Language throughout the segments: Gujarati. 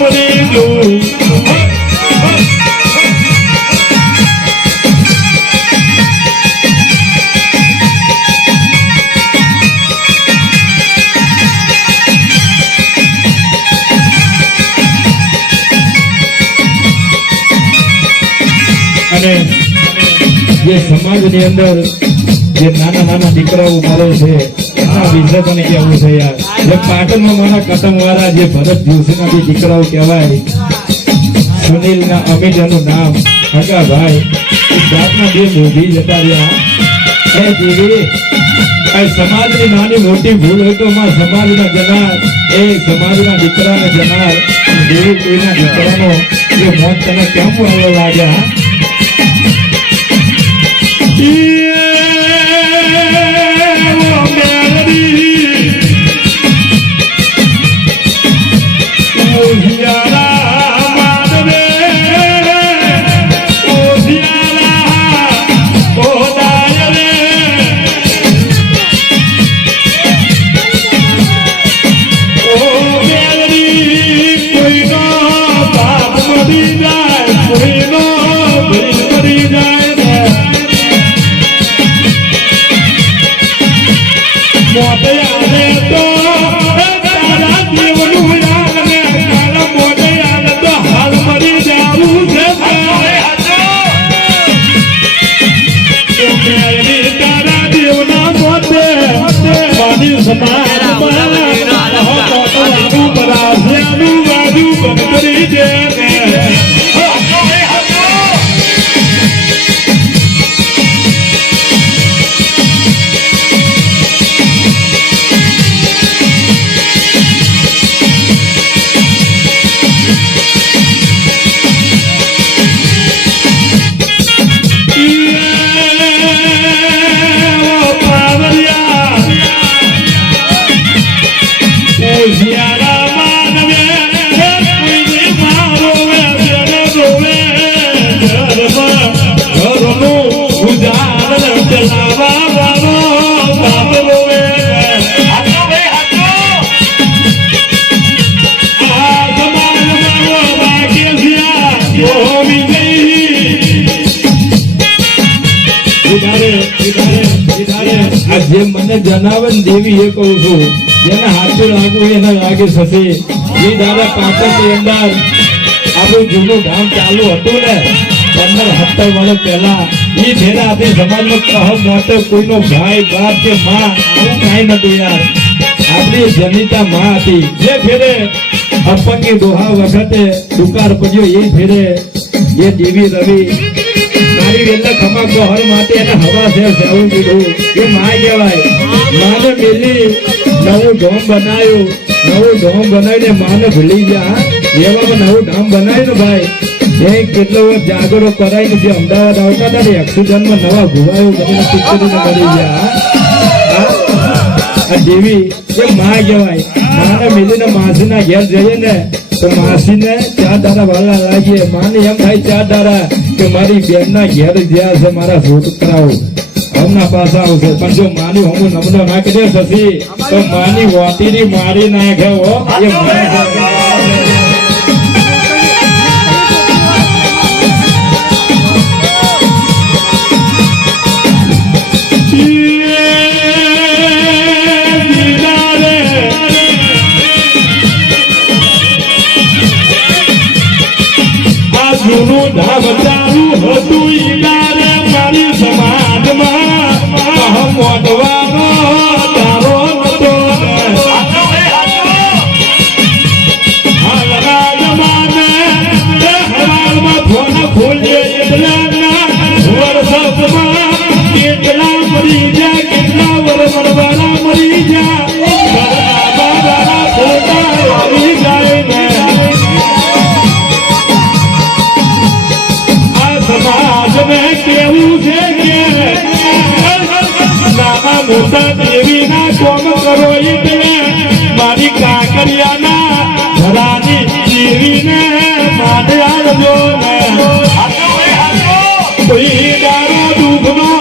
મરી જવું અને જે સમાજની અંદર જે નાના નાના દીકરાઓ મરે છે એના વિશે પણ કહેવું છે યાર જે પાટણમાં મારા કટમવાળા જે ભરત જોશીના બી દીકરાઓ કહેવાય સુનિલના અમીજાનું નામ હગા ભાઈ એ જાતના બે મોભી જતા રહ્યા એ જેવી સમાજની નાની મોટી ભૂલ હોય તો સમાજના જનાર એ સમાજના દીકરાને જનાર જેવી કોઈના દીકરાનો જે મોત તને કેમ આવવા લાગ્યા જે મને જનાવન દેવી એ કહું છું જેને હાથે લાગવું એને લાગે થશે એ દાદા પાટણની અંદર આપણું જૂનું ધામ ચાલુ હતું ને 15-17 વર્ષ પહેલા એ ફેરા આપણી સમાજમાં કહો મોટો કોઈનો ભાઈ બાપ કે માં આવું કાંઈ નતું યાર આપણી જનિતા માં હતી જે ફેરે અપંગી ડોહા વખતે દુકાર પડ્યો એ ફેરે એ દેવી રવિ મારી વેલા ખમા બહાર માટે એને હવા છે સેવું દીધું એ માં કહેવાય માને મેલી નવું ઢોમ બનાવીને માને ભૂલી ગયા એવામાં નવું ધામ બનાવ્યું ભાઈ એ કેટલો જાગરો કરાઈને જે અમદાવાદ આવતા હતા ને એક્સિડન્ટમાં નવા ઘુવાયો બનીને પિક્ચરીને મળી ગયા આ દેવી એ માં કહેવાય માને મેલીને માસીના ઘેર જઈએ ને તો માસીને 4 દાડા વાળા લાગીએ માને એમ થાય 4 દાડા કે મારી બેનના ઘેર જ્યાં છે મારા છોકરાઓ હમણાં પાછા આવશે પણ જો માની હું નમનો નાખી દે પછી તો માની વાતીની મારી નાખે જૂનું ધામ ચાલુ હતું ઈનારે મારી સમાજમાં મોટવાનો તારો નતો હાલના જમાને હવાલમાં ફોન ખોલીએ એટલા વર્ષમાં કેટલા મરી જા કેટલા વર્ષ મરવાના મરી જા ફોટા આવી જાય ને કેવું છે કે નાના મોટા દેવી ના કોમ કરો એટલે મારી કાકરિયાના ઘરાની દેવીને માટે આવજો ને કોઈ દારો દુઃખનો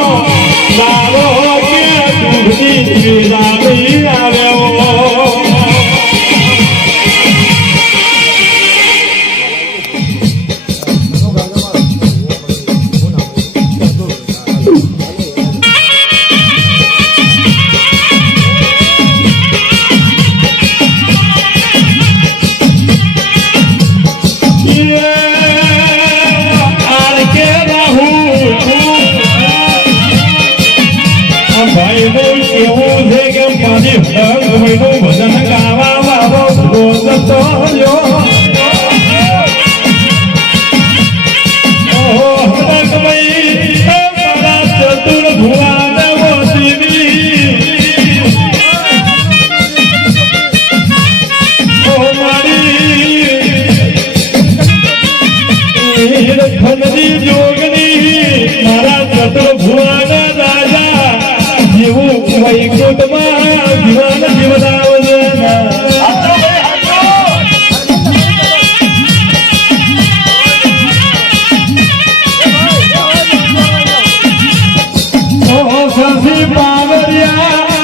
દારો કે દુઃખની જીરાની આવ્યો હરમઈનું ભજન ગાવા વાળો ગોદતો રહ્યો ઓહો હરમઈ મારા ચતુર ભુવાને મોતીની ઓ મારી ખંડની જોગની મારા ચતુર ભુવાને રાજા જેવું વૈકુંઠમાં જીવન જીવડાવજે શશી પાવરિયા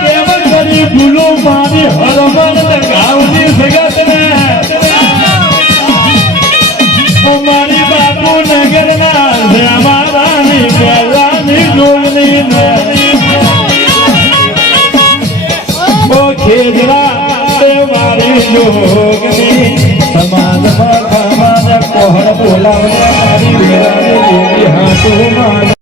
કેમ કરી ભૂલો મારી હરમન ગાવની સગત ને મારી બાપુ નગરના શ્યામારાની પહેલાની જોગની ખેજરા મારી જોગની